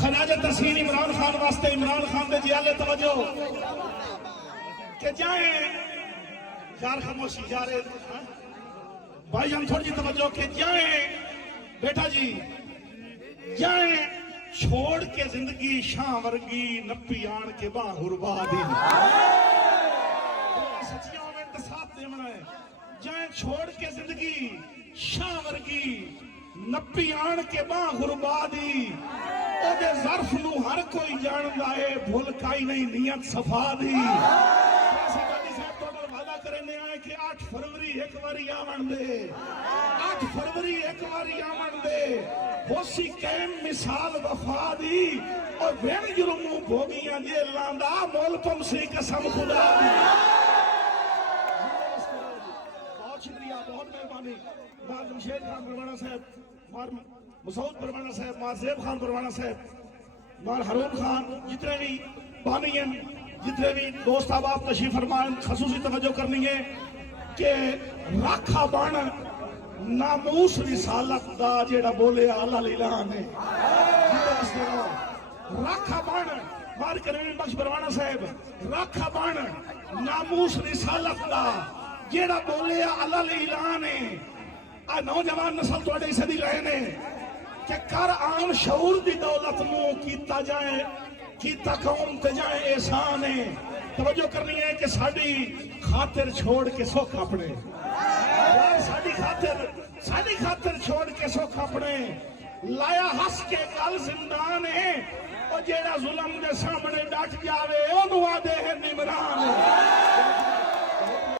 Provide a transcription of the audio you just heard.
खराज तहसीन इमरान खान वास्ते इमरान खान दे जियाले तवज्जो के जाए यार खामोशी यारे भाईजान थोड़ी जी तवज्जो के जाए बेटा जी जाए छोड़ के जिंदगी शाह वर्गी नपी आन के बाहुरबा दी सचिया में साथ देना है जाए छोड़ के जिंदगी शाह वर्गी नपी आन के बाहुरबा दी ओदे ज़र्फ नू हर कोई जानदा है भूल काई नहीं नियत सफा दी करने आए कि 8 फरवरी एक बारी आवन दे 8 फरवरी एक बारी आवन दे होसी कैम मिसाल वफा दी और बेन जुर्मों भोगियां जेलां दा मोल तुम से कसम खुदा दी। बहुत शुक्रिया बहुत मेहरबानी मार जमशेद खान परवाना साहब मार मसूद परवाना साहब मार ज़ेब खान परवाना साहब मार हरून खान जितने भी बानी हैं जितने भी दोस्त आप तशरीफ फरमान खसूसी तवज्जो करनी है कि राखा बन नामूस रिसालत दा जेड़ा बोले आला ऐलान है राखा बन मार करीम बख्श परवाना साहब राखा बन नामूस रिसालत दा जेड़ा बोले आला ऐलान है आ नौजवान नस्ल थोड़े इसे दी रहे ने कि कर आम शऊर दी दौलत नू कीता जाए कीता कौम ते जाए एहसान है तवज्जो करनी है कि साड़ी खातिर छोड़ के सुख अपने साड़ी खातिर छोड़ के सुख अपने लाया हंस के गल जिंदान है और जेड़ा जुल्म दे सामने डट जावे ओनू आदे है निमरान है।